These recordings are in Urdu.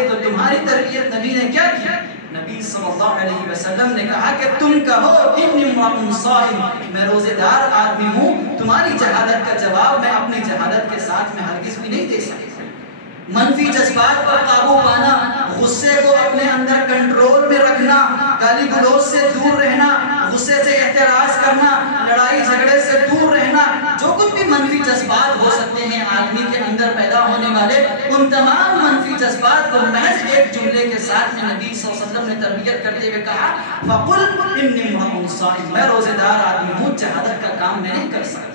بولے تو تمہاری تربیت نبی نے کیا کی؟ نبی صلی اللہ علیہ وسلم نے کہا کہ تم کہو انی امرؤ صائم، میں روزے دار آدمی ہوں، تمہاری جہالت کا جواب میں اپنی جہالت کے ساتھ میں ہرگز بھی نہیں دے سکتا۔ منفی جذبات پر قابو پانا، غصے کو اپنے اندر کنٹرول میں رکھنا، گالی گلوچ سے دور رہنا، غصے سے احتراز کرنا، لڑائی جھگڑے سے دور رہنا، جو کچھ بھی منفی جذبات ہو سکتے ہیں آدمی کے اندر پیدا ہونے والے، ان تمام منفی جذبات کو محض ایک جملے کے ساتھ میں نبی صلی اللہ علیہ وسلم نے تربیت کرتے ہوئے کہا فَقُلْ إِنِّي امرؤ صائم، میں روزے دار آدمی ہوں، جہالت کا کام میں نہیں کر سکتا۔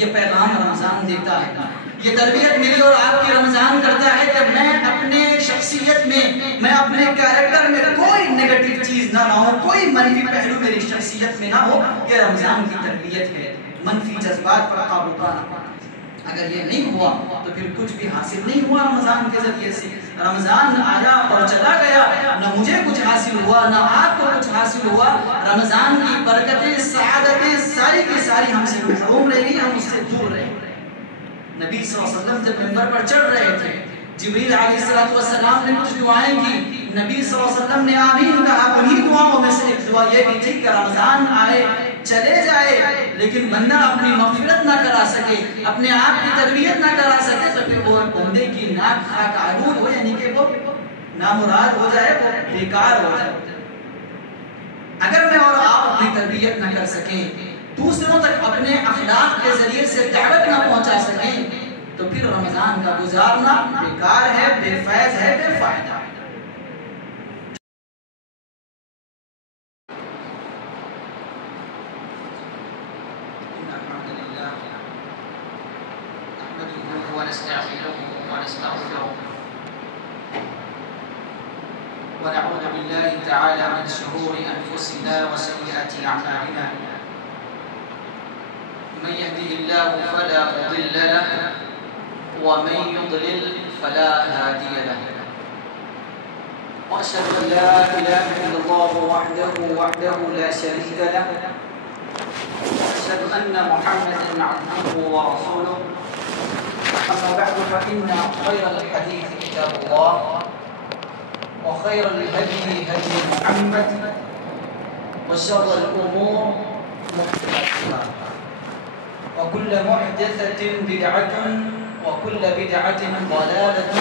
یہ پیغام رمضان دیتا ہے، یہ تربیت میری اور آپ کی رمضان کرتا ہے کہ میں اپنے شخصیت میں، میں اپنے کیریکٹر میں کوئی نیگیٹو چیز نہ لاؤں، کوئی منفی پہلو میری شخصیت میں نہ ہو۔ یہ رمضان کی تربیت ہے، منفی جذبات پر قابو پانا۔ اگر یہ نہیں ہوا تو پھر کچھ بھی حاصل نہیں ہوا رمضان کے ذریعے سے۔ رمضان آیا اور چلا گیا، نہ مجھے کچھ حاصل ہوا نہ آپ کو کچھ حاصل ہوا۔ رمضان کی برکتیں، سعادتیں ساری کی ساری ہم سے محروم رہ گئی، ہم اس سے دور رہے۔ نبی صلی اللہ علیہ وسلم جب منبر پر چڑھ رہے تھے، جبریل علیہ السلام نے کچھ دعائیں کی، نبی صلی اللہ علیہ وسلم نے آمین کہا۔ انہی دعاؤں میں سے ایک دعا یہ بھی تھی کہ رمضان آئے چلے جائے لیکن بندہ اپنی مغفرت نہ کرا سکے، اپنے آپ کی تربیت نہ کرا سکے تو پھر وہ بندے کی ناک خاک آلود ہو، یعنی کہ وہ نامراد ہو جائے، وہ بیکار ہو جائے۔ اگر میں اور آپ اپنی تربیت نہ کر سکیں، دوسروں تک اپنے اخلاق کے ذریعے سے دعوت نہ پہنچا سکیں تو پھر رمضان کا گزارنا بیکار ہے، بے فیض ہے، بے فائدہ ہے۔ ونعوذ بالله تعالى من شرور أنفسنا وسيئات أعمالنا، من يهده الله فلا مضل له ومن يضلل فلا هادي له، وأشهد أن لا إله إلا الله وحده لا شريك له، وأشهد أن محمدا عبده ورسوله، أما بعد فإن خير الحديث كتاب الله وخير الهدي هدي محمد وشر الأمور محدثاتها وكل محدثة بدعة وكل بدعة ضلالة،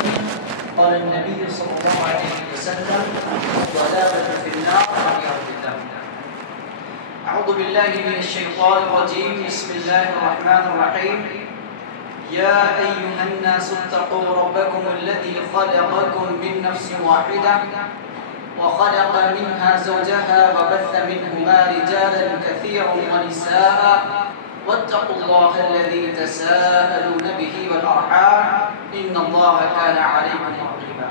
قال النبي صلى الله عليه وسلم ضلالة في النار والعياذ بالله۔ أعوذ بالله من الشيطان الرجيم، بسم الله الرحمن الرحيم، يا أيها الناس اتقوا ربكم الذي خلقكم من نفس واحدة وخلق منها زوجها وبث منهما رجالا كثيرا ونساء واتقوا الله الذي تساءلون به والأرحام إن الله كان عليكم رقيبا۔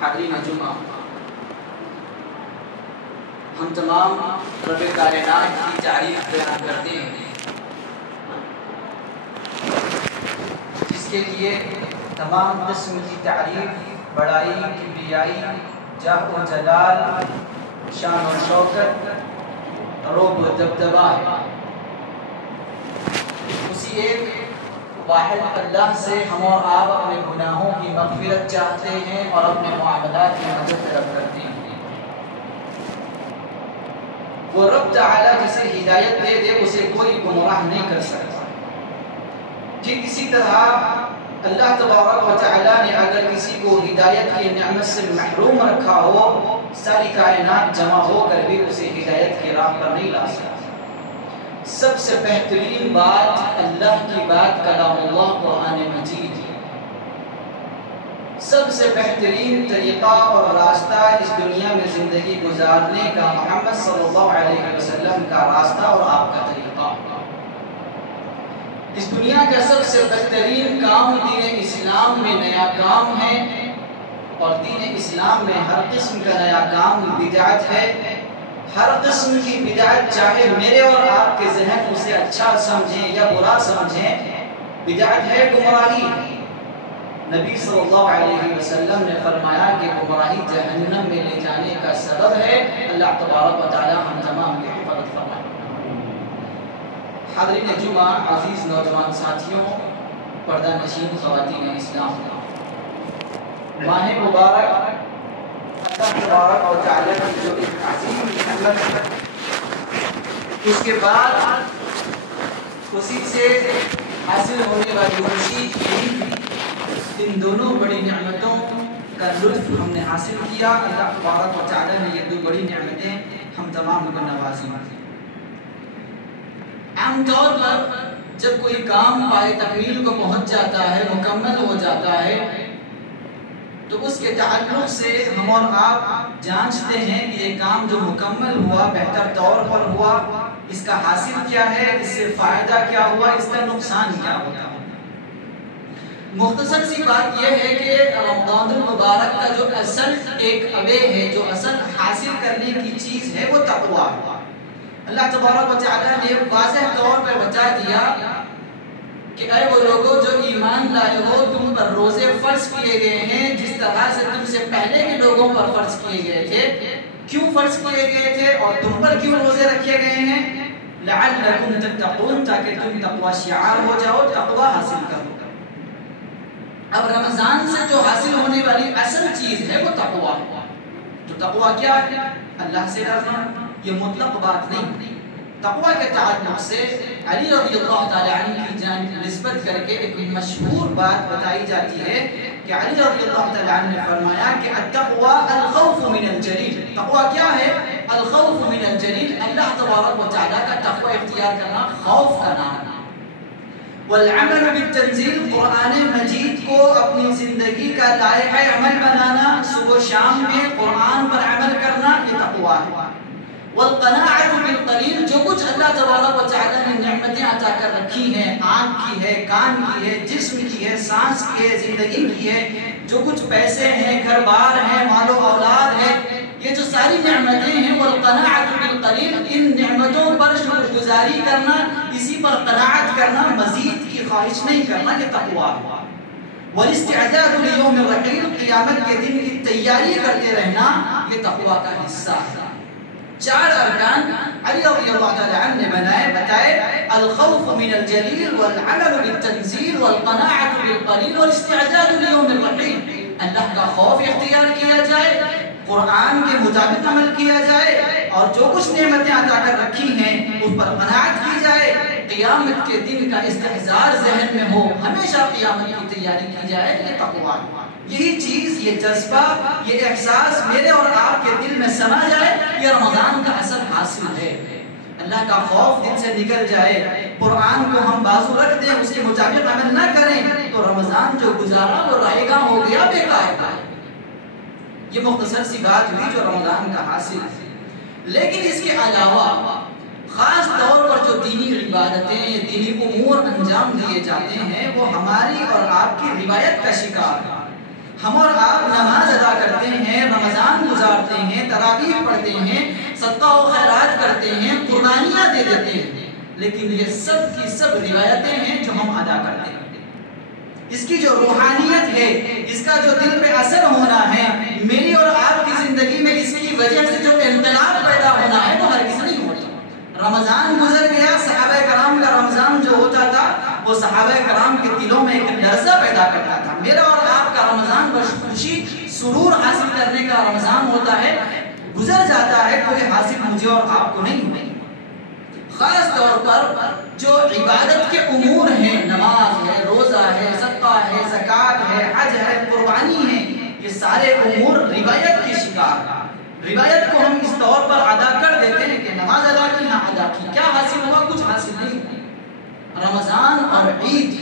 حاضرین جمعہ، ہم تمام رب کائنات کی تعریف بیان کرتے ہیں جس کے لیے تمام قسم کی تعریف، بڑائی، کبریائی، جاہ و جلال، شان و شوکت، روب و دبدبہ ہے۔ اسی ایک واحد اللہ سے ہم اور آپ اپنے گناہوں کی مغفرت چاہتے ہیں اور اپنے معاملات کی مدد طلب کرتے ہیں۔ وہ رب تعالی جسے ہدایت دے دے اسے کوئی گمراہ نہیں کر سکتا۔ جی اسی طرح اللہ تبارک و تعالی نے اگر کسی کو ہدایت کی نعمت سے محروم رکھا ہو، ساری کائنات جمع ہو کر بھی اسے ہدایت کی راہ پر نہیں لا سکتا۔ سب سے بہترین بات اللہ کی بات کلام اللہ قرآن مجید ہے۔ سب سے بہترین طریقہ اور راستہ اس دنیا میں زندگی گزارنے کا محمد صلی اللہ علیہ وسلم کا راستہ اور آپ کا طریقہ۔ اس دنیا کا سب سے بہترین کام دین اسلام میں نیا کام ہے، اور دین اسلام میں ہر قسم کا نیا کام بدعت ہے۔ ہر قسم کی بدعت چاہے میرے اور آپ کے ذہن اسے اچھا سمجھیں یا برا سمجھیں، بدعت ہے، گمراہی ہے۔ نبی صلی اللہ علیہ وسلم نے فرمایا کہ گمراہی جہنم میں لے جانے کا سبب ہے۔ اللہ تبارک و تعالی ہم تمام کی حفاظت فرمائے۔ حاضرین جمعہ، عزیز نوجوان ساتھیوں، پردہ نشین خواتین اسلام، ماہ مبارک اللہ تبارک و تعالیٰ کی جو ایک عظیم نعمت ہے، اس کے بعد اسی سے حاصل ہونے والی خوشی ان دونوں بڑی نعمتوں کا لطف ہم نے حاصل کیا۔ اللہ تبارک و تعالیٰ نے یہ دو بڑی نعمتیں ہم تمام کو نوازی۔ عام طور پر جب کوئی کام پائے تکمیل کو پہنچ جاتا ہے، مکمل ہو جاتا ہے، تو اس کے تعلق سے ہم اور آپ جانچتے ہیں کہ یہ کام جو مکمل ہوا بہتر طور پر ہوا، اس کا حاصل کیا ہے، اس سے فائدہ کیا ہوا، اس کا نقصان کیا ہوتا ہے۔ مختصر سی بات یہ ہے کہ رمضان المبارک کا جو اصل ٹیک اوے ہے، جو اصل حاصل کرنے کی چیز ہے، وہ تقویٰ ہے۔ اللہ تبارک و تعالیٰ نے واضح طور پر بتا دیا کہ اے وہ لوگوں جو ایمان لائے ہو، تم پر روزے فرض کیے گئے ہیں جس طرح سے تم سے پہلے کے لوگوں پر فرض کیے گئے تھے۔ کیوں فرض کیے گئے تھے اور تم پر کیوں روزے رکھے گئے ہیں؟ لعلکم تتقون، تاکہ تم تقوی شعار ہو جاؤ، تقوی حاصل کرو۔ اب رمضان سے جو حاصل ہونے والی اصل چیز ہے وہ تقوی ہے۔ تو تقوی کیا ہے؟ اللہ سے ڈرنا، یہ مطلق بات نہیں۔ تقوی کے تعلق سے علی رضی اللہ تعالی عنہ کی جانب نسبت کر کے ایک مشہور بات بتائی جاتی ہے کہ علی رضی اللہ تعالی عنہ نے فرمایا کہ التقوی الخوف من الجلیل۔ تقوی کیا ہے؟ الخوف من الجلیل، اللہ تبارک و تعالی کا تقوی اختیار کرنا خوف کا نام ہے۔ والعمل بالتنزیل، قرآن مجید کو اپنی زندگی کا لائحہ عمل بنانا، صبح و شام میں قرآن پر عمل کرنا، یہ تقوی ہے۔ والقناعۃ بالقلیل، جو کچھ اللہ تبارک و تعالی نے نعمتیں عطا کر رکھی ہیں، آنکھ کی ہے، کان کی ہے، جسم کی ہے، سانس کی ہے، زندگی کی ہے، جو کچھ پیسے ہیں، گھر بار ہیں، مال و اولاد ہے، یہ جو ساری نعمتیں ہیں، والقناعۃ بالقلیل، ان نعمتوں پر شکر گزاری کرنا، اسی پر قناعت کرنا، مزید کی خواہش نہیں کرنا، یہ تقوی ہے۔ والاستعداد لیوم الرحیل، قیامت کے دن کی تیاری کرتے رہنا، یہ تقوی کا حصہ ہے۔ چار ارکان علی رضی اللہ تعالی عنہ نے بتائے، الخوف من الجلیل، والعمل بالتنزیل، والقناعت بالقلیل، والاستعداد لیوم الرحیل۔ اللہ کا خوف اختیار کیا جائے، قرآن کے مطابق عمل کیا جائے، اور جو کچھ نعمتیں عطا کر رکھی ہیں اس پر قناعت کی جائے، قیامت کے دن کا استحضار ذہن میں ہو، ہمیشہ قیامت کی تیاری کی جائے، یہ تقوی ہے۔ یہی چیز، یہ جذبہ، یہ احساس میرے اور آپ کے دل میں سما جائے، یہ رمضان کا اصل حاصل ہے۔ اللہ کا خوف دل سے نکل جائے، قرآن کو ہم بازو رکھ دیں، اس کے مطابق عمل نہ کریں، تو رمضان جو گزارا وہ رائے گاں ہو گیا، بیکار کا۔ یہ مختصر سی بات ہوئی جو رمضان کا حاصل ہے۔ لیکن اس کے علاوہ خاص طور پر جو دینی عبادتیں، دینی امور انجام دیے جاتے ہیں، وہ ہماری اور آپ کی روایت کا شکار ہے۔ ہم اور آپ نماز ادا کرتے ہیں، رمضان گزارتے ہیں، تراویح پڑھتے ہیں، صدقہ و خیرات کرتے ہیں، قربانیاں دے دیتے ہیں، لیکن یہ سب کی سب روایتیں ہیں جو ہم ادا کرتے ہیں۔ اس کی جو روحانیت ہے، اس کا جو دل پہ اثر ہونا ہے، میری اور آپ کی زندگی میں اس کی وجہ سے جو انقلاب پیدا ہونا ہے، وہ ہرگز نہیں ہوتا۔ رمضان گزر گیا، صحابہ کرام کا رمضان جو ہوتا تھا وہ صحابہ کرام کے دلوں میں ایک لرزہ پیدا کرتا تھا۔ میرا اور آپ کا رمضان بس خوشی سرور حاصل کرنے کا رمضان ہوتا ہے، گزر جاتا ہے، کوئی حاصل مجھے اور آپ کو نہیں ہوئی۔ خاص طور پر جو عبادت کے امور ہیں، نماز ہے، روزہ ہے، صدقہ ہے، زکوٰۃ ہے، حج ہے، قربانی ہے، یہ سارے امور روایت کی شکار ہیں۔ روایت کو ہم اس طور پر ادا کر دیتے ہیں کہ نماز ادا کی، نہ ادا کی، کیا حاصل ہوا؟ کچھ حاصل نہیں۔ رمضان اور عید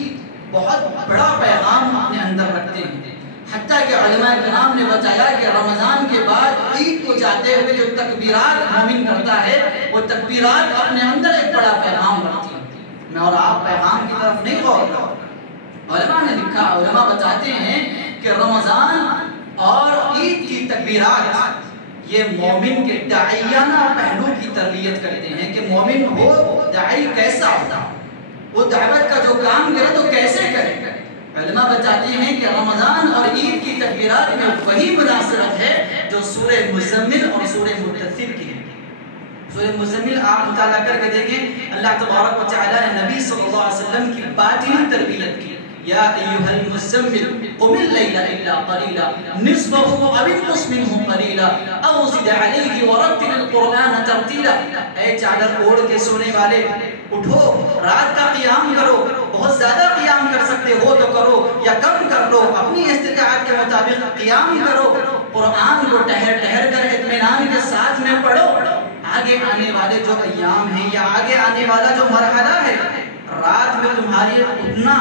بہت بڑا پیغام اپنے اندر رکھتے ہیں، حتیٰ کہ علماء کرام نے بتایا کہ رمضان کے بعد عید کو جاتے ہوئے جو تکبیرات مومن کرتا ہے، وہ تکبیرات اپنے اندر ایک بڑا پیغام رکھتی ہیں۔ میں اور آپ پیغام کی طرف نہیں غور کرتے۔ علماء نے لکھا، علماء بتاتے ہیں کہ رمضان اور عید کی تکبیرات یہ مومن کے داعیانہ پہلو کی تربیت کرتے ہیں کہ مومن ہو، داعی کیسا ہوتا، وہ دعوت کا جو کام کرے تو کیسے کرے۔ علماء بتاتے ہیں کہ رمضان اور عید کی تکبیرات میں وہی مناسبت ہے جو سورہ مزمل اور سورہ مدثر کی ہے۔ سورہ مزمل آپ مطالعہ کر کے دیکھیں، اللہ تبارک و تعالی نے نبی صلی اللہ علیہ وسلم کی باطنی تربیت کی، یا ایھا المزمل قم اللیل الا قلیلا نصفه او انقص منه قلیلا او زد علیہ ورتل القرآن ترتیلا۔ اے چادر اوڑھ کے سونے والے، اٹھو، رات کا قیام کرو، بہت زیادہ قیام کر سکتے ہو تو کرو یا کم کر لو، اپنی استطاعت کے مطابق قیام کرو، قرآن کو ٹہر ٹہر کر اطمینان کے ساتھ میں پڑھو۔ آگے آنے والے جو ایام ہیں یا آگے آنے والا جو مرحلہ ہے، رات میں تمہاری اٹھنا،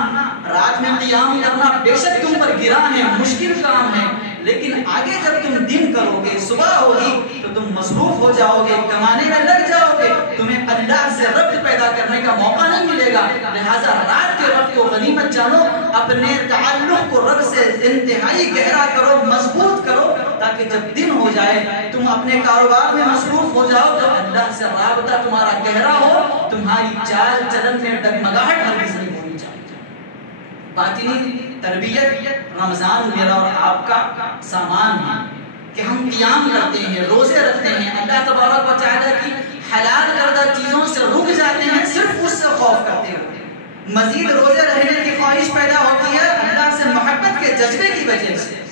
رات میں قیام کرنا بے شک تم پر گراں ہے، مشکل کام ہے، لیکن آگے جب تم دن کرو گے، صبح ہوگی تو تم مصروف ہو جاؤ گے، کمانے میں لگ جاؤ گے، تمہیں اللہ سے ربط پیدا کرنے کا موقع نہیں ملے گا۔ لہٰذا رات کے وقت کو غنیمت جانو، اپنے تعلق کو رب سے انتہائی گہرا کرو، مضبوط کرو، تاکہ جب دن ہو جائے تم اپنے کاروبار میں مصروف ہو جاؤ تو اللہ سے رابطہ تمہارا گہرا ہو، تمہاری چال چلن میں ڈگمگاہٹ ہرگز نہیں ہونی چاہیے۔ باطنی تربیت رمضان میرا اور آپ کا سامان ہے کہ ہم قیام کرتے ہیں، روزے رکھتے ہیں، اللہ تبارک و تعالیٰ کی حلال کردہ چیزوں سے رک جاتے ہیں، صرف اس سے خوف کرتے ہوئے، مزید روزے رہنے کی خواہش پیدا ہوتی ہے اللہ سے محبت کے جذبے کی وجہ سے۔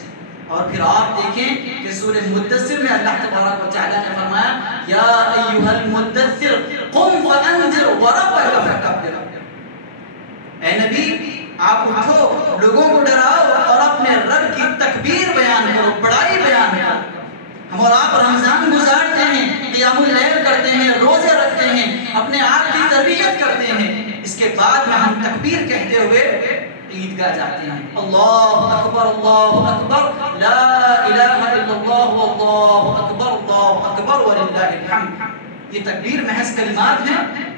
اور پھر آپ دیکھیں کہ سورہ مدثر میں اللہ تبارک و تعالیٰ نے فرمایا یا ایھا المدثر قم فانذر وربک فکبر۔ اے نبی آپ اٹھو، لوگوں کو ڈراؤ اور اپنے رب کی تکبیر بیان کرو، بڑائی بیان کرو۔ ہم اور آپ رمضان گزارتے ہیں، قیام اللیل کرتے ہیں، روزے رکھتے ہیں، اپنے آپ کی تربیت کرتے ہیں، اس کے بعد میں ہم تکبیر کہتے ہوئے عیدگاہ جاتے ہیں، اللہ اکبر لا الہ الا اللہ واللہ اکبر وللہ الحمد۔ یہ تکبیر محض کلمات ہیں،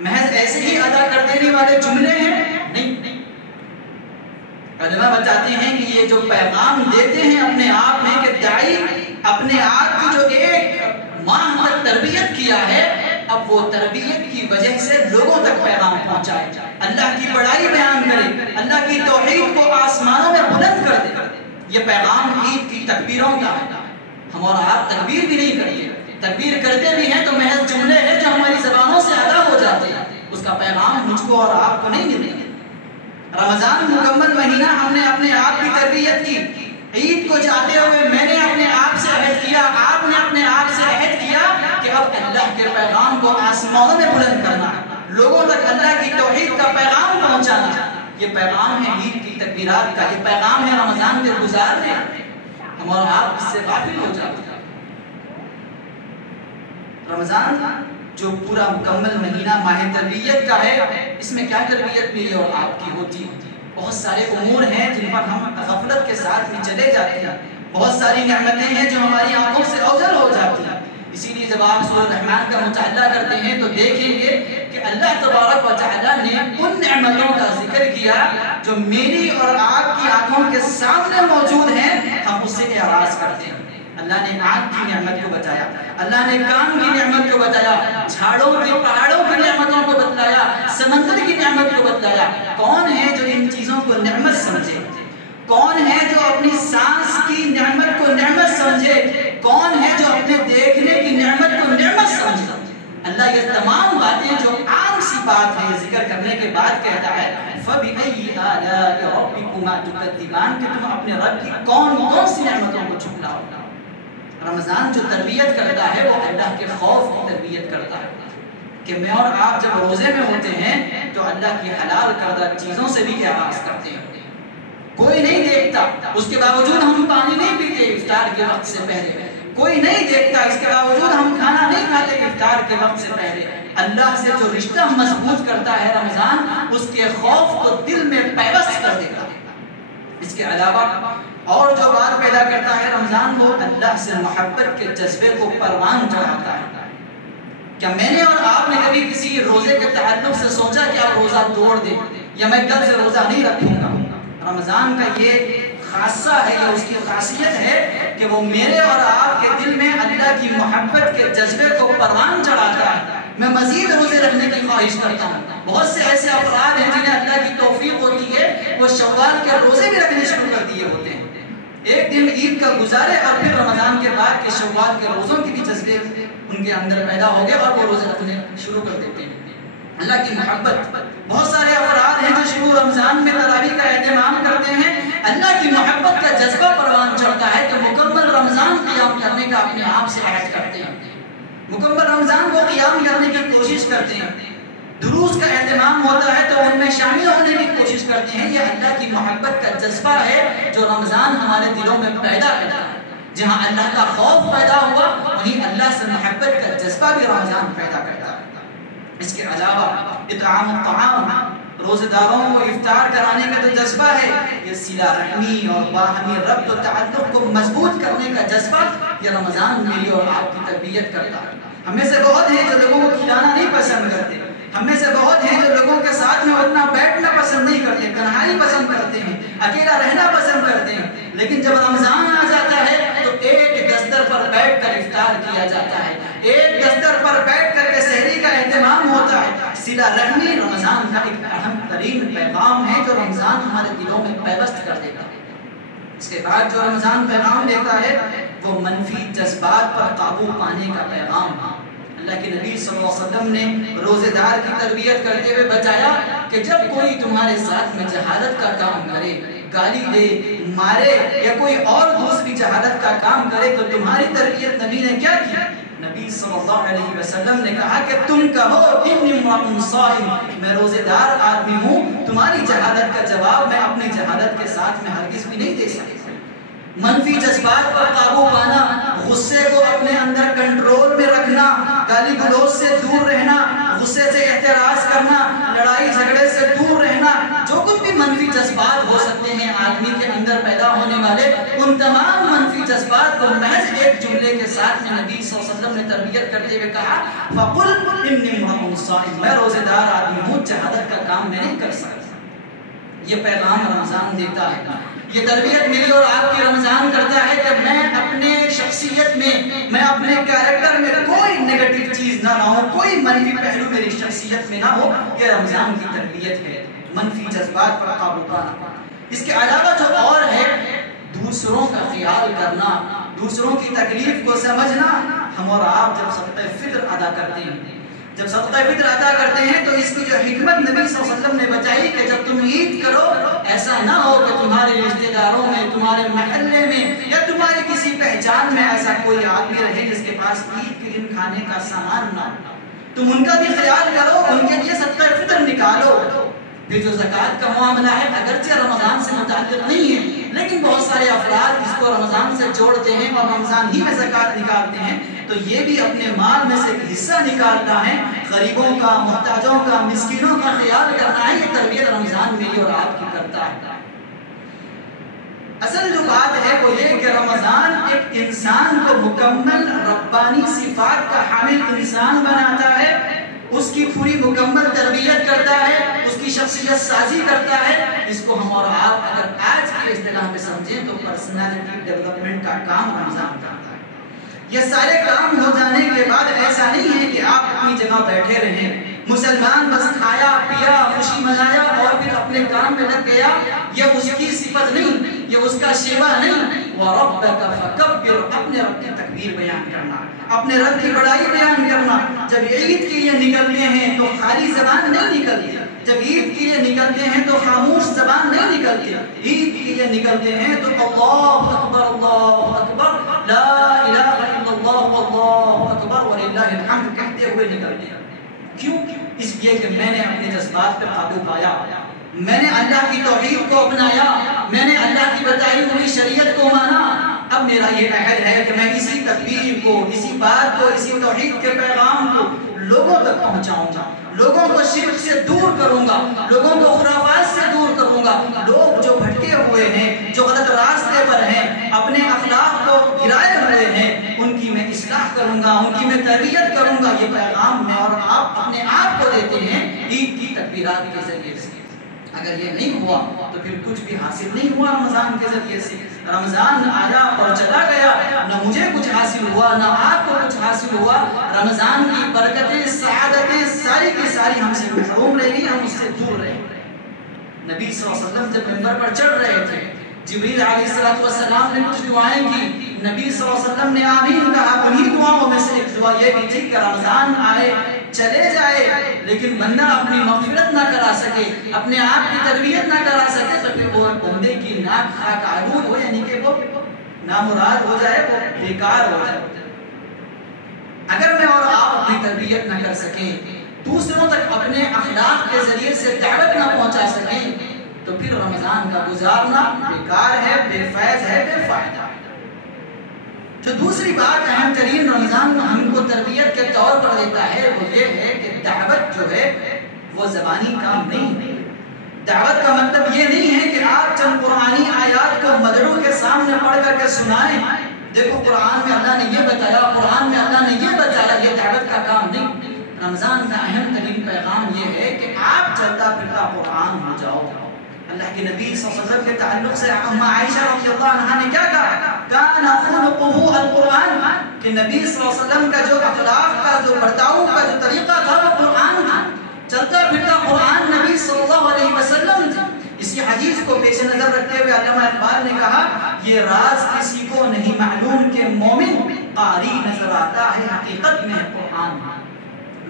محض ایسے ہی ادا کر دینے والے جملے ہیں؟ نہیں۔ علماء بتاتے ہیں کہ یہ جو پیغام دیتے ہیں اپنے آپ میں کہ داعی اپنے آپ کی جو ایک ماہ تک تربیت کیا ہے، اب وہ تربیت کی وجہ سے لوگوں تک پیغام پہنچائے، اللہ کی بڑائی بیان کرے، اللہ کی توحید کو آسمانوں میں بلند کر دے۔ یہ پیغام عید کی تکبیروں کا ہے۔ ہم اور آپ تکبیر بھی نہیں کرتے، تکبیر کرتے بھی ہیں تو محض جملے ہیں جو ہماری زبانوں سے ادا ہو جاتے ہیں، اس کا پیغام مجھ کو اور آپ کو نہیں ملے۔ رمضان مکمل مہینہ ہم نے اپنے آپ کی تربیت کی، عید کو جاتے ہوئے میں نے اپنے آپ سے عہد کیا، آپ نے اپنے آپ سے عہد کیا کہ اب اللہ کے پیغام کو آسمانوں میں بلند کرنا، لوگوں تک اللہ کی توحید کا پیغام پہنچانا۔ یہ پیغام ہے عید کی تکبیرات کا، یہ پیغام ہے رمضان کے گزارنے۔ ہم اور آپ اس سے غافل ہو جاتے ہیں۔ رمضان جو پورا مکمل مہینہ ماہ تربیت کا ہے، اس میں کیا تربیت میری اور آپ کی ہوتی ہے؟ بہت سارے امور ہیں جن پر ہم غفلت کے ساتھ میں چلے جاتے ہیں، بہت ساری نعمتیں ہیں جو ہماری آنکھوں سے اوجھل ہو جاتی ہیں۔ اسی لیے جب آپ سورۃ الرحمن کا مطالعہ کرتے ہیں تو دیکھیں گے کہ اللہ تبارک و تعالیٰ نے ان نعمتوں کا ذکر کیا جو میری اور آپ کی آنکھوں کے سامنے موجود ہیں، ہم اس سے اعراض کرتے ہیں۔ اللہ نے آنکھ کی نعمت کو بتایا، اللہ نے کان کی نعمت کو بتایا، جھاڑوں کی پہاڑوں کی نعمتوں کو بتلایا، سمندر کی نعمت کو بتلایا۔ کون ہے جو ان چیزوں کو نعمت سمجھے؟ کون ہے جو اپنی سانس کی نعمت کو نعمت سمجھے؟ کون ہے جو اپنے دیکھنے کی نعمت کو نعمت سمجھے؟ اللہ یہ تمام باتیں جو عام سی بات ہے ذکر کرنے کے بعد کہتا ہے فَبِأَيِّ آلَاءِ رَبِّكُمَا تُكَذِّبَانِ کہ تم اپنے رب کی کون کون سی نعمتوں کو جھٹلاؤ۔ رمضان جو تربیت کرتا ہے وہ اللہ کے خوف کی تربیت کرتا ہے کہ میں اور آپ جب روزے میں ہوتے ہیں تو اللہ کی حلال کردہ چیزوں سے بھی اعراض کرتے ہیں۔ کوئی نہیں دیکھتا، اس کے باوجود ہم پانی نہیں پیتے افطار کے وقت سے پہلے، کوئی نہیں دیکھتا، اس کے باوجود ہم کھانا نہیں کھاتے افطار کے وقت سے پہلے۔ اللہ سے جو رشتہ مضبوط کرتا ہے رمضان، اس کے خوف کو دل میں پیوست کر دیتا ہے۔ اس کے علاوہ اور جو بات پیدا کرتا ہے رمضان، وہ اللہ سے محبت کے جذبے کو پروان چڑھاتا ہے۔ کیا میں نے اور آپ نے کبھی کسی روزے کے تعلق سے سوچا کہ آپ روزہ توڑ دیں یا میں کل سے روزہ نہیں رکھوں گا؟ رمضان کا یہ خاصہ ہے، یہ اس کی خاصیت ہے کہ وہ میرے اور آپ کے دل میں اللہ کی محبت کے جذبے کو پروان چڑھاتا ہے۔ میں مزید روزے رکھنے کی خواہش کرتا ہوں۔ بہت سے ایسے افراد ہیں جنہیں اللہ کی توفیق ہوتی ہے، وہ شوال کے روزے بھی رکھنے شروع کر دیے ہوتے ہیں، ایک دن عید کا گزارے اور پھر رمضان کے بعد کے شوال کے روزوں کی بھی جذبے ان کے اندر پیدا ہو گئے اور وہ روزے رکھنے شروع کر دیتے ہیں۔ اللہ کی محبت. بہت سارے افراد ہیں جو شروع رمضان میں تراویح کا اہتمام کرتے ہیں. اللہ کی محبت کا جذبہ پروان چڑھتا ہے کہ مکمل رمضان قیام کرنے کا اپنے آپ سے عہد کرتے ہیں, مکمل رمضان کو قیام کرنے کی کوشش کرتے ہیں. دروس کا اہتمام ہوتا ہے تو ان میں شامل ہونے کی کوشش کرتے ہیں. یہ اللہ کی محبت کا جذبہ ہے جو رمضان ہمارے دلوں میں پیدا کرتا ہے. جہاں اللہ کا خوف پیدا ہوا وہیں اللہ سے محبت کا جذبہ بھی رمضان پیدا کرتا ہے. اس کے علاوہ اطعام الطعام, روزہ داروں کو افطار کرانے کا جو جذبہ ہے, یہ صلہ رحمی اور باہمی ربط و تعلق کو مضبوط کرنے کا جذبہ, یہ رمضان میری اور آپ کی تربیت کرتا ہے. ہم میں سے بہت ہیں جو لوگوں کو کھلانا نہیں پسند کرتے, ہم میں سے بہت ہیں جو لوگوں کے ساتھ میں اٹھنا بیٹھنا پسند نہیں کرتے, تنہائی پسند کرتے ہیں, اکیلا رہنا پسند کرتے ہیں. لیکن جب رمضان آ جاتا ہے تو ایک دستر پر بیٹھ کر افطار کیا جاتا ہے, ایک دستر پر بیٹھ کر کے سحری کا اہتمام ہوتا ہے. صلہ رحمی رمضان کا ایک اہم ترین پیغام ہے جو رمضان ہمارے دلوں میں پیوست کر دیتا ہے. اس کے بعد جو رمضان پیغام دیتا ہے وہ منفی جذبات پر قابو پانے کا پیغام ہے. اللہ کے نبی صلی اللہ علیہ وسلم نے روزے دار کی تربیت کرتے ہوئے بتایا کہ جب کوئی تمہارے ساتھ میں جہالت کا کام کرے, گالی دے, مارے یا کوئی اور دوسری جہالت کا کام کرے تو تمہاری تربیت نبی نے کیا کی؟ نبی صلی اللہ علیہ وسلم نے کہا کہ تم کہو انی امرؤ صائم, میں روزے دار آدمی ہوں, تمہاری جہالت کا جواب میں اپنی جہالت کے ساتھ میں ہرگز بھی نہیں دے سکتا. منفی جذبات پر قابو پانا, غصے کو اپنے اندر کنٹرول میں رکھنا, گالی گلوچ سے دور رہنا, غصے سے احتراز کرنا, لڑائی جھگڑے سے دور رہنا, جو کچھ بھی منفی جذبات ہو سکتے ہیں آدمی کے اندر پیدا ہونے والے, ان تمام منفی جذبات کو محض ایک جملے کے ساتھ نبی صلی اللہ علیہ وسلم نے تربیت کرتے ہوئے کہا فَقُلْ إِنِّي امرؤ صائم, میں روزے دار آدمی ہوں, جہالت کا کام میں نہیں کر سکتا. یہ پیغام رمضان دیتا ہے. یہ تربیت میری اور آپ کی رمضان کرتا ہے کہ میں اپنے شخصیت میں اپنے کیریکٹر میں کوئی نیگیٹو چیز نہ لاؤں, کوئی منفی پہلو میری شخصیت میں نہ ہو. یہ رمضان کی تربیت ہے, منفی جذبات پر قابو پانا. اس کے علاوہ جو اور ہے, دوسروں کا خیال کرنا, دوسروں کی تکلیف کو سمجھنا. ہم اور آپ جب صدقہ فطر ادا کرتے ہیں, جب صدقہ فطر ادا کرتے ہیں تو اس کی جو حکمت نبی صلی اللہ علیہ وسلم نے بتائی کہ جب تم عید کرو ایسا نہ ہو کہ تمہارے رشتہ داروں میں, تمہارے محلے میں یا تمہاری کسی پہچان میں ایسا کوئی آدمی رہے جس کے پاس عید کے دن کھانے کا سامان نہ ہو. تم ان کا بھی خیال کرو, ان کے لیے صدقہ فطر نکالو. پھر جو زکوٰۃ کا معاملہ ہے اگرچہ رمضان سے متعلق نہیں ہے, لیکن بہت سارے افراد اس کو رمضان سے جوڑتے ہیں اور رمضان ہی میں زکوٰۃ نکالتے ہیں, تو یہ بھی اپنے مال میں سے ایک حصہ نکالنا ہے. غریبوں کا, محتاجوں کا, مسکینوں کا خیال کرنا ہے. یہ تربیت رمضان میری اور آپ کی کرتا ہے. اصل جو بات ہے وہ یہ کہ رمضان ایک انسان کو مکمل ربانی صفات کا حامل انسان بناتا ہے, اس کی پوری مکمل تربیت کرتا ہے, اس کی شخصیت سازی کرتا ہے. اس کو ہم اور آپ اگر آج کی اصطلاح میں سمجھیں تو پرسنالٹی ڈیولپمنٹ کا کام رمضان کرتا ہے. یہ سارے کام ہو جانے کے بعد ایسا نہیں ہے کہ آپ اپنی جگہ بیٹھے رہیں, مسلمان بس کھایا پیا خوشی منایا اور پھر اپنے کام میں لگ گیا. یہ اس کی صفت نہیں, یہ اس کا شیوا نہیں. وَرَبَّكَ فَكَبِّرْ, اپنے رب کی تکبیر بیان کرنا, اپنے رب کی بڑائی بیان کرنا. جب عید کے لیے نکلتے ہیں تو خالی زبان نہیں نکلتی, جب عید کے لیے نکلتے ہیں تو خاموش زبان نہیں نکلتی. عید کے لیے نکلتے ہیں تو اللہ اکبر اللہ اکبر لا الہ الا اللہ واللہ اکبر وللہ الحمد کہتے ہوئے نکلتے ہیں. کیوں؟ اس لیے کہ میں نے اپنے جذبات پر قابو پایا, میں نے اللہ کی توحید کو اپنایا, میں نے اللہ کی بتائی ہوئی شریعت کو مانا. اب میرا یہ عہد ہے کہ میں اسی تکبیر کو, اسی بات کو, اسی توحید کے پیغام کو لوگوں تک پہنچاؤں گا, لوگوں کو شرک سے دور کروں گا, لوگوں کو خرافات سے دور کروں گا. لوگ جو بھٹکے ہوئے ہیں, جو غلط راستے پر ہیں, اپنے اخلاق کو گرائے ہوئے ہیں, ان کی میں اصلاح کروں گا, ان کی میں تربیت کروں گا. یہ پیغام میں اور آپ اپنے آپ کو دیتے ہیں عید کی تکبیرات کے ذریعے سے. اگر یہ نہیں ہوا تو پھر کچھ بھی حاصل نہیں ہوا رمضان کے ذریعے سے. رمضان آیا اور چلا گیا, نہ مجھے کچھ حاصل ہوا نہ آپ کو کچھ حاصل ہوا. رمضان کی برکتیں, سعادتیں ساری کی ساری ہم سے محروم رہ گئی, ہم اس سے دور رہے. نبی صلی اللہ علیہ وسلم جب منبر پر چڑھ رہے تھے, جبریل علیہ السلام نے کچھ دعائیں کی, نبی صلی اللہ علیہ وسلم نے آمین کہا. انہی دعاؤں میں سے ایک دعا یہ بھی تھی کہ رمضان آئے, چلے جائے لیکن بندہ اپنی مغفرت نہ کرا سکے، اپنے آپ کی تربیت نہ کرا سکے، تو پھر وہ بندے کی ناک خاک آلود ہو، یعنی کہ وہ نامراد ہو جائے، وہ بیکار ہو جائے۔ اگر میں اور آپ اپنی تربیت نہ کر سکیں، دوسروں تک اپنے اخلاق کے ذریعے سے دعوت نہ پہنچا سکیں، تو پھر رمضان کا گزارنا بیکار ہے، بے فیض ہے، بے فائدہ۔ جو دوسری بات اہم ترین رمضان ہم کو تربیت کے طور پر دیتا ہے وہ یہ ہے کہ دعوت جو ہے وہ زبانی کام نہیں ہے۔ دعوت کا مطلب یہ نہیں ہے کہ آپ چند قرآنی آیات کو مدعو کے سامنے پڑھ کر کے سنائیں، دیکھو قرآن میں اللہ نے یہ بتایا، قرآن میں اللہ نے یہ بتایا، یہ دعوت کا کام نہیں۔ رمضان کا اہم ترین پیغام یہ ہے کہ آپ چلتا پھرتا قرآن ہو جاؤ۔ اللہ کے نبی صلی اللہ علیہ وسلم کے تعلق سے اماں عائشہ رضی اللہ عنہا نے کیا کہا؟ کان خلقہ القرآن، کہ نبی صلی اللہ علیہ وسلم کا جو اخلاق کا، جو برتاؤ کا جو طریقہ تھا وہ قرآن تھا، چلتا پھرتا قرآن نبی صلی اللہ علیہ وسلم تھا۔ اسی حدیث کو پیش نظر رکھتے ہوئے علامہ اقبال نے کہا یہ راز کسی کو نہیں معلوم کہ مومن قاری نظر آتا ہے، حقیقت میں قرآن۔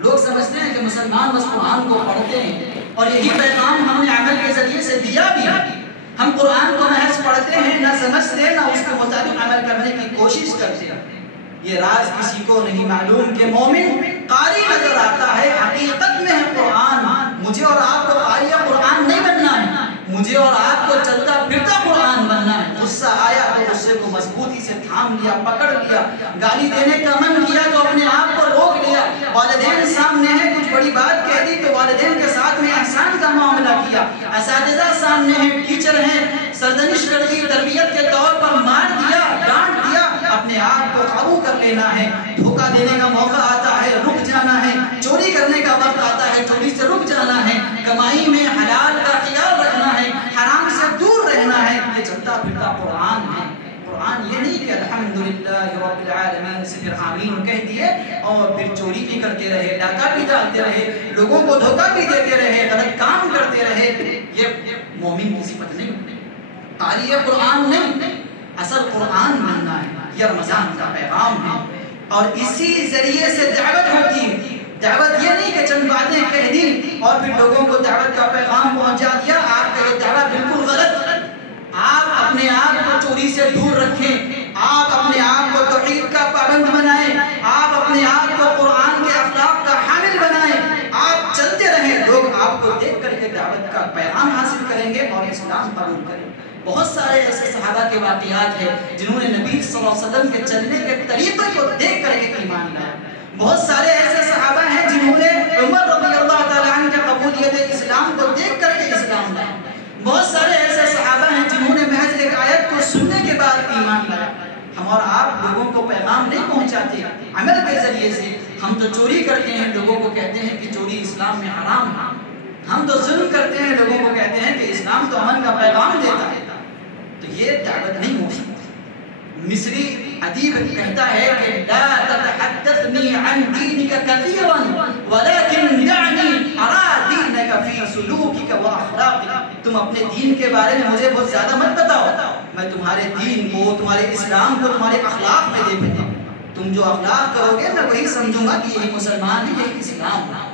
لوگ سمجھتے ہیں کہ مسلمان بس قرآن کو پڑھتے ہیں، اور یہی پیغام ہم نے عمل کے ذریعے سے دیا بھی ہے۔ ہم قرآن کو محض پڑھتے ہیں، نہ سمجھتے نہ اس کے مطابق عمل کرنے کی کوشش کرتے ہیں۔ یہ راز کسی کو نہیں معلوم کہ مومن قاری نظر آتا ہے، حقیقت میں ہے قرآن۔ مجھے اور آپ کو قاری قرآن نہیں بننا ہے، مجھے اور آپ کو چلتا پھرتا قرآن بننا ہے۔ غصہ آیا تو غصے کو مضبوطی سے تھام لیا، پکڑ لیا، گالی دینے کا من کیا تو اپنے آپ کو روک لیا، والدین سامنے ہے کچھ بڑی بات کہہ دی تو والدین کے ساتھ میں احسان کا معاملہ کیا، اساتذہ سامنے ہیں، ٹیچر ہیں، سرزنش کر دی، تربیت کے طور پر مار دیا، ڈانٹ دیا، اپنے آپ کو قابو کر لینا ہے۔ دھوکہ دینے کا موقع آتا ہے، رک جانا ہے، چوری کرنے کا وقت آتا ہے، چوری سے رک جانا ہے، کمائی میں حلال کا خیال رکھنا ہے، حرام سے دور رہنا ہے۔ یہ چلتا پھرتا قرآن ہے۔ قرآن یہ نہیں کہ الحمدللہ رب العالمین سے پھر آمین کہہ دیے اور پھر چوری بھی کرتے رہے، ڈاکہ بھی ڈالتے رہے، لوگوں کو دھوکہ بھی دیتے رہے، غلط کام کرتے رہے۔ یہ مومن کی صفت نہیں، قاری قرآن نہیں، اصل قرآن بننا ہے۔ یہ رمضان کا پیغام ہے اور اسی ذریعے سے دعوت ہوتی ہے۔ دعوت یہ نہیں کہ چند باتیں کہہ دی اور پھر لوگوں کو دعوت کا پیغام پہنچا دیا، آپ کا یہ دعوت بالکل غلط۔ آپ اپنے آپ کو چوری سے دور رکھیں، آپ اپنے آپ کو توحید کا پابند بنائیں، آپ اپنے آپ کو قرآن کے اخلاق کا حامل بنائیں، آپ چلتے رہیں، لوگ آپ کو دیکھ کر کے دعوت کا پیغام حاصل کریں گے اور اسلام قبول کریں گے۔ بہت سارے ایسے صحابہ کے واقعات ہیں جنہوں نے نبی صلی اللہ علیہ وسلم کے چلنے کے طریقے کو دیکھ کر کے ایمان لایا۔ بہت سارے ایسے صحابہ ہیں جنہوں نے عمر رضی اللہ تعالیٰ عنہ کے قبولیت اسلام کو دیکھ کر کے اسلام لایا۔ بہت سارے ایسے صحابہ ہیں جنہوں نے محض ایک آیت کو سننے کے بعد ایمان لایا۔ ہم اور آپ لوگوں کو پیغام نہیں پہنچاتے عمل کے ذریعے سے، ہم تو چوری کرتے ہیں، لوگوں کو کہتے ہیں کہ چوری اسلام میں حرام ہے، ہم تو ظلم کرتے ہیں، لوگوں کو کہتے ہیں کہ اسلام تو امن کا پیغام دیتا ہے۔ تو یہ دعوت نہیں ہو سکتی۔ مصری ادیب کہتا ہے کہ لا تتحدثنی عن دینک کثیرا ولکن دعنی ارى دینک فی سلوکک و اخلاقک۔ تم اپنے دین کے بارے میں مجھے بہت زیادہ مت بتاؤ، میں تمہارے دین کو، تمہارے اسلام کو تمہارے اخلاق میں دیکھوں گا۔ تم جو اخلاق کرو گے میں وہی سمجھوں گا کہ یہی مسلمان ہے، یہی اسلام ہے۔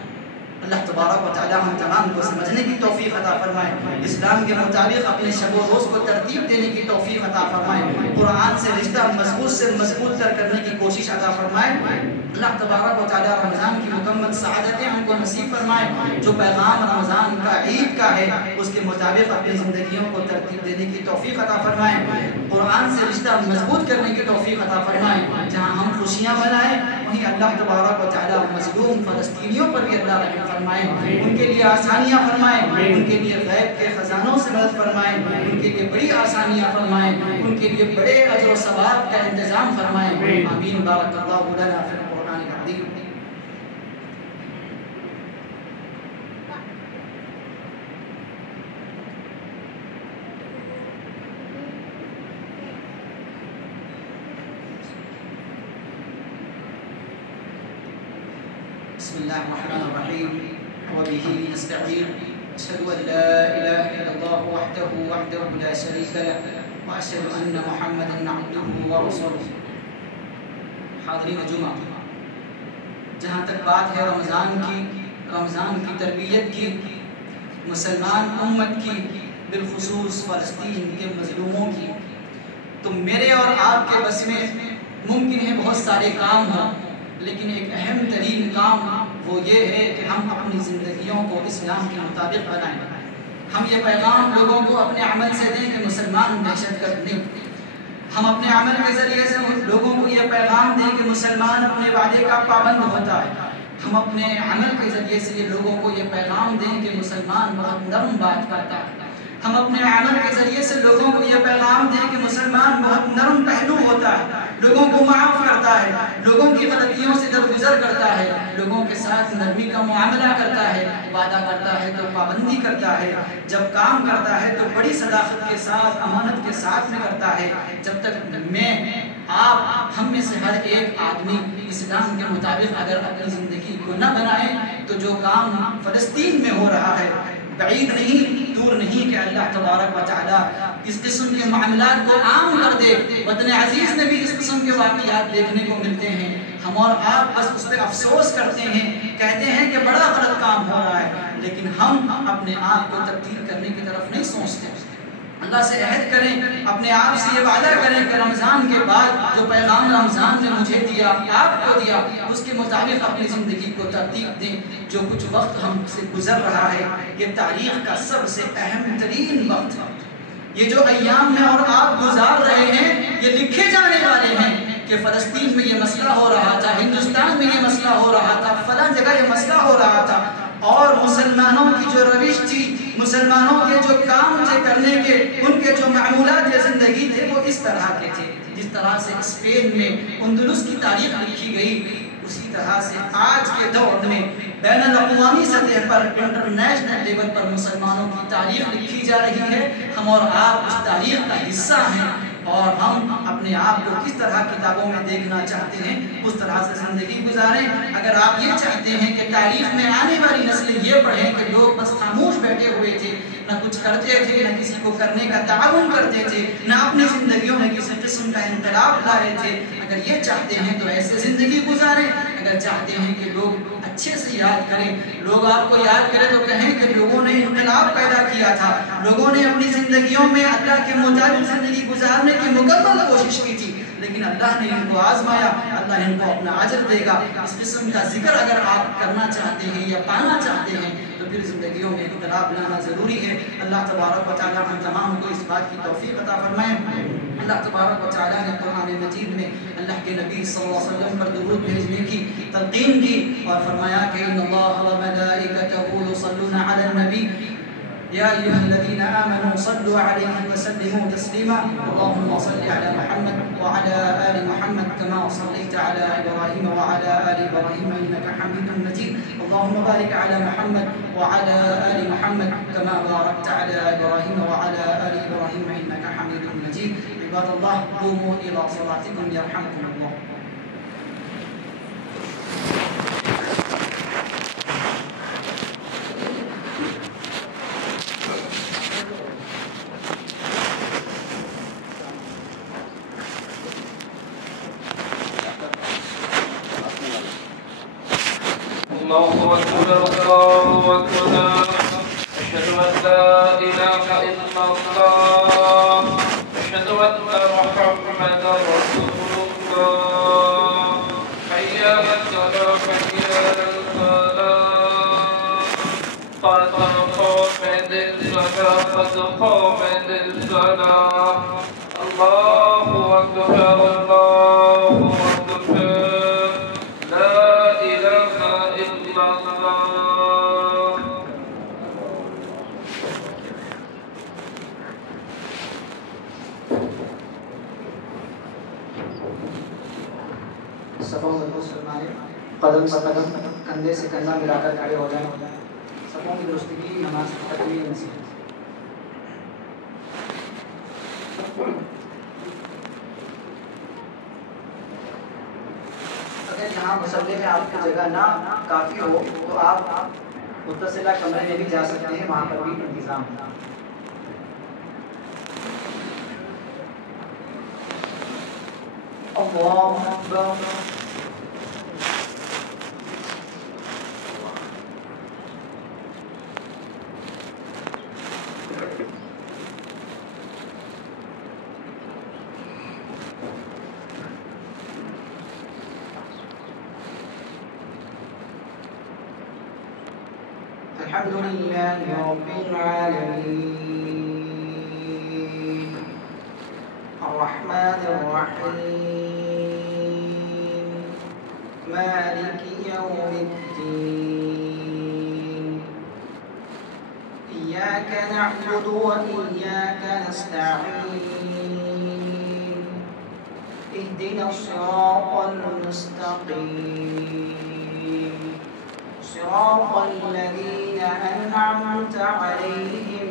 اللہ تبارک و تعالی ہم تمام کو سمجھنے کی توفیق عطا فرمائے، اسلام کے مطابق اپنے شب و روز کو ترتیب دینے کی توفیق عطا فرمائے، قرآن سے رشتہ مضبوط سے مضبوط تر کرنے کی کوشش عطا فرمائے۔ اللہ تبارک و تعالی رمضان کی مکمل سعادتیں ہم کو نصیب فرمائے۔ جو پیغام رمضان کا عید کا ہے اس کے مطابق اپنی زندگیوں کو ترتیب دینے کی توفیق عطا فرمائے، قرآن سے رشتہ مضبوط کرنے کی توفیق عطا فرمائے۔ جہاں ہم خوشیاں منائیں وہیں اللہ تبارک و تعالی مظلوم فلسطینیوں پر بھی اللہ رحم فرمائے، ان کے لیے آسانیاں فرمائیں، ان کے لیے غیب کے خزانوں سے مدد فرمائیں، ان کے لیے بڑی آسانیاں فرمائیں، ان کے لیے بڑے اجر و ثواب کا انتظام فرمائیں۔ آمین۔ بارک اللہ لنا فی القرآن العظیم۔ بسم الله الرحمن الرحيم وبه نستعين أشهد أن لا إله إلا الله وحده لا شريك له وأشهد أن محمدا عبده ورسوله۔ حاضرین جمعہ، جہاں تک بات ہے رمضان کی تربیت کی، مسلمان امت کی، بالخصوص فلسطین کے مظلوموں کی، تو میرے اور آپ کے بس میں ممکن ہے بہت سارے کام ہوں، لیکن ایک اہم ترین کام وہ یہ ہے کہ ہم اپنی زندگیوں کو اسلام کے مطابق بنائیں۔ ہم یہ پیغام لوگوں کو اپنے عمل سے دیں کہ مسلمان دہشت گرد نہیں۔ ہم اپنے عمل کے ذریعے سے لوگوں کو یہ پیغام دیں کہ مسلمان اپنے وعدے کا پابند ہوتا ہے۔ ہم اپنے عمل کے ذریعے سے یہ لوگوں کو یہ پیغام دیں کہ مسلمان بہت نرم بات کرتا ہے۔ ہم اپنے عمل کے ذریعے سے لوگوں کو یہ پیغام دیں کہ مسلمان بہت نرم پہلو ہوتا ہے، لوگوں کو معاف کرتا ہے، لوگوں کی غلطیوں سے درگزر کرتا ہے، لوگوں کے ساتھ نرمی کا معاملہ کرتا ہے، وعدہ کرتا ہے تو پابندی کرتا ہے، جب کام کرتا ہے تو بڑی صداقت کے ساتھ، امانت کے ساتھ میں کرتا ہے۔ جب تک میں آپ ہم میں سے ہر ایک آدمی اسلام کے مطابق اگر اپنی زندگی کو نہ بنائے تو جو کام فلسطین میں ہو رہا ہے بعید نہیں، دور نہیں کہ اللہ تبارک و تعالیٰ اس قسم کے معاملات کو عام کر دے۔ وطن عزیز میں بھی اس قسم کے واقعات دیکھنے کو ملتے ہیں، ہم اور آپ بس اس پہ افسوس کرتے ہیں، کہتے ہیں کہ بڑا غلط کام ہو رہا ہے، لیکن ہم اپنے آپ کو تبدیل کرنے کی طرف نہیں سوچتے۔ اللہ سے عہد کریں، اپنے آپ سے یہ وعدہ کریں کہ رمضان کے بعد جو پیغام رمضان نے مجھے دیا، آپ کو دیا، اس کے مطابق اپنی زندگی کو ترتیب دیں۔ جو کچھ وقت ہم سے گزر رہا ہے یہ تاریخ کا سب سے اہم ترین وقت ہے۔ یہ جو ایام میں اور آپ گزار رہے ہیں یہ لکھے جانے والے ہیں کہ فلسطین میں یہ مسئلہ ہو رہا تھا، ہندوستان میں یہ مسئلہ ہو رہا تھا، فلاں جگہ یہ مسئلہ ہو رہا تھا، اور مسلمانوں کی جو روش تھی، مسلمانوں کے جو کام تھے کرنے کے، ان کے جو معمولات زندگی تھے وہ اس طرح کے تھے۔ جس طرح سے اسپین میں اندلس کی تاریخ لکھی گئی، اسی طرح سے آج کے دور میں بین الاقوامی سطح پر، انٹرنیشنل لیول پر مسلمانوں کی تاریخ لکھی جا رہی ہے۔ ہم اور آپ اس تاریخ کا حصہ ہیں، اور ہم اپنے آپ کو کس طرح کتابوں میں دیکھنا چاہتے ہیں اس طرح سے زندگی گزاریں۔ اگر آپ یہ چاہتے ہیں کہ تاریخ میں آنے والی نسلیں یہ پڑھیں کہ لوگ بس خاموش بیٹھے ہوئے تھے، نہ کچھ کرتے تھے، نہ کسی کو کرنے کا تعاون کرتے تھے، نہ اپنی زندگیوں میں کسی قسم کا انقلاب لائے تھے، اگر یہ چاہتے ہیں تو ایسے زندگی گزاریں۔ اگر چاہتے ہیں کہ لوگ اچھے سے یاد کریں، لوگ آپ کو یاد کریں تو کہیں کہ لوگوں نے انقلاب پیدا کیا تھا، لوگوں نے اپنی زندگیوں میں اللہ کے مطابق زندگی گزارنے کی مکمل کوشش کی تھی، لیکن اللہ نے ان کو آزمایا، اللہ ان کو اپنا اجر دے گا۔ اس قسم کا ذکر اگر آپ کرنا چاہتے ہیں یا پانا چاہتے ہیں تو پھر زندگیوں میں انقلاب لانا ضروری ہے۔ اللہ تبارک و تعالیٰ ہم تمام کو اس بات کی توفیق عطا فرمائے۔ اللہ تبارک و تعالیٰ نے قرآن مجید میں اللہ کے نبی صلی اللہ علیہ وسلم پر درود بھیجنے کی تلقین کی اور فرمایا کہ ان اللہ و ملائکتہ یصلون علی النبی یا ایھا الذین آمنوا صلوا علیہ وسلموا تسلیما اللهم صل علی محمد وعلى آل محمد كما صليت على إبراهيم وعلى آل إبراهيم إنك حميد مجيد اللهم بارك على محمد وعلى آل محمد كما باركت على إبراهيم وعلى آل إبراهيم إنك حميد مجيد عباد الله قوموا إلى صلاتكم يرحمكم الله. الله أكبر الله أكبر أشهد أن لا إله إلا الله أشهد أن محمدا رسول الله حي على الصلاة حي على الفلاح قد قامت الصلاة قد قامت الصلاة الله أكبر الله أكبر صفوں میں درست فرمائے، قدم سے قدم، کندھے سے کندھا ملا کر کھڑے ہو جائیں۔ صفوں کی درستگی نماز کی تکمیل نصیحت۔ اگر یہاں مصلی میں آپ کی جگہ نہ کافی ہو تو آپ متصلہ کمرے میں بھی جا سکتے ہیں، وہاں پر بھی انتظام ہے۔ اللہ اکبر الحمد لله رب العالمين الرحمن الرحيم مالك يوم الدين إياك نعبد وإياك نستعين اهدنا الصراط المستقيم صراط الذين أنعمت عليهم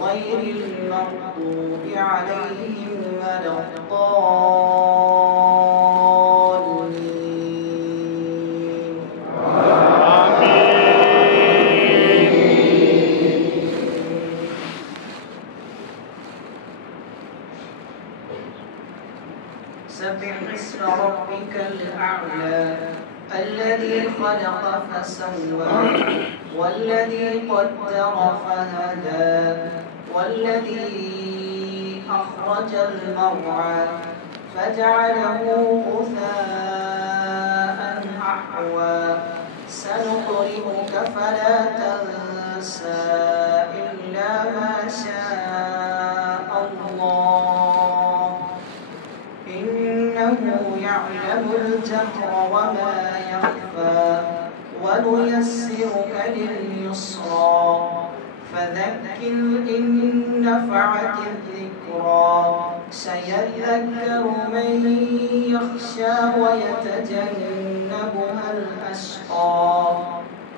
غير المغضوب عليهم ولا الضالين سبح اسم ربك الأعلى الذي خلق فسوى والذي قدر فهدى والذي أخرج المرعى فجعله غثاء أحوى سنقرئك فلا تنسى إلا ما شاء الله إنه يعلم الجهر وما يخفى ونيسرك لليسرى فذكر إن نفعت الذكرى سيذكر من يخشى ويتجنبها الأشقى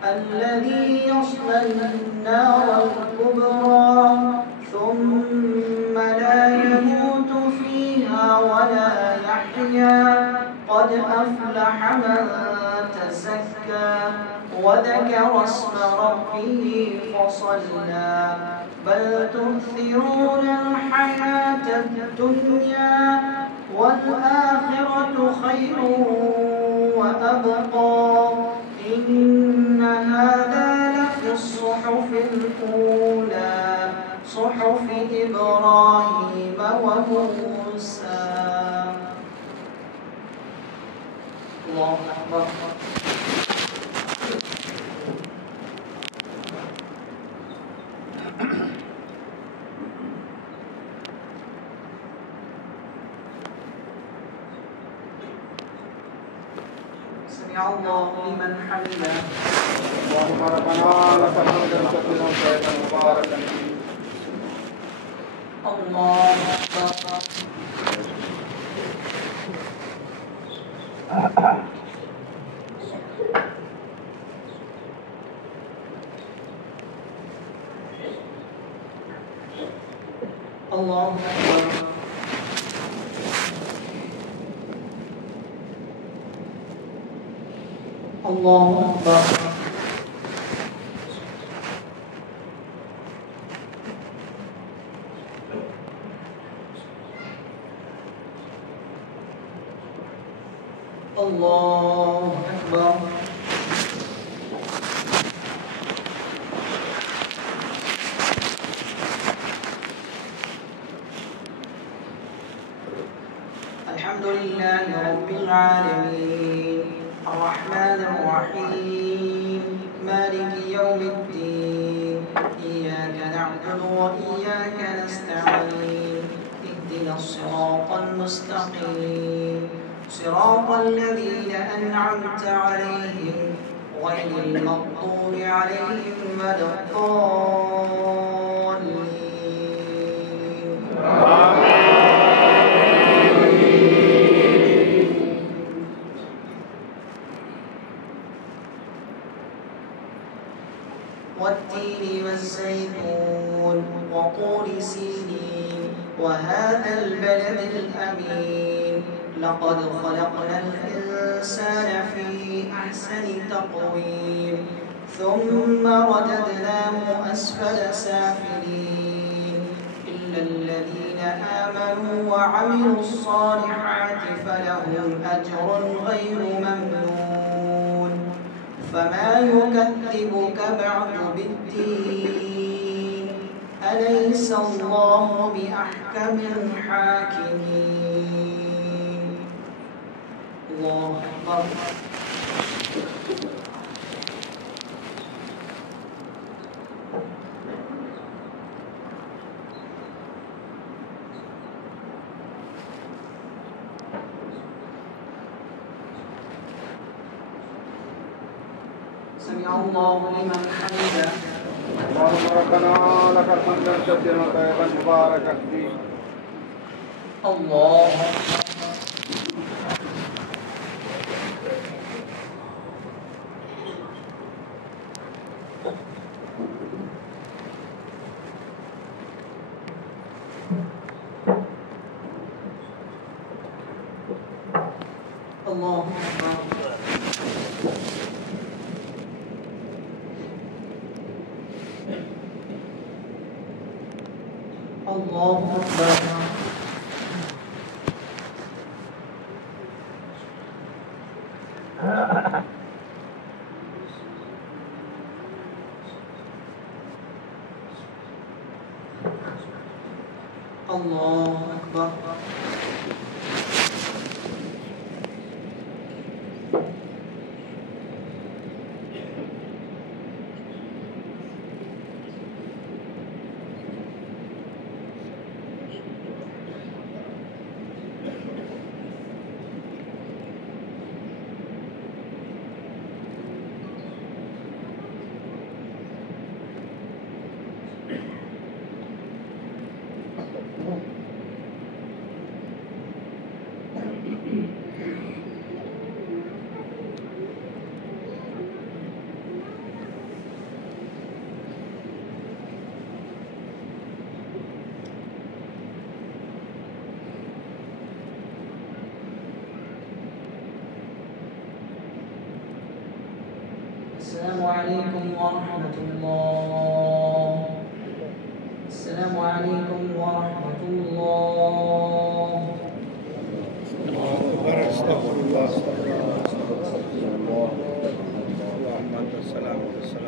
الذي يصلى النار الكبرى ثم لا يموت فيها ولا يحيا قد أفلح من تزكى وذكر اسم ربه فصلى بل تؤثرون الحياة الدنيا والآخرة خير وأبقى إن هذا لفي الصحف الأولى صحف إبراهيم وموسى الله أكبر سمع الله لمن حمده اللهم ربنا لك الحمد كثيرا طيبا مباركا فيه الله أكبر الله أكبر الله أكبر الله أكبر الحمد لله رب العالمين الرحمن الرحيم مالك يوم الدين إياك نعبد وإياك نستعين اهدنا الصراط المستقيم صراط الذين أنعمت عليهم غير المغضوب عليهم ولا الضالين والتين والزيتون وطور سينين وهذا البلد الأمين لقد خلقنا الإنسان في أحسن تقويم ثم رددناه أسفل سافلين إلا الذين آمنوا وعملوا الصالحات فلهم أجر غير ممنون فما يكذبك بعد بالدين أليس الله بأحكم الحاكمين الله أكبر سمع الله لمن حمده. اللهم ربنا لك الحمد كثيرا طيبا مباركا فيه. الله الله أكبر. الله أكبر. الله أكبر. السلام عليكم ورحمة الله. السلام عليكم ورحمة الله. استغفر الله. اللهم انت السلام والسلام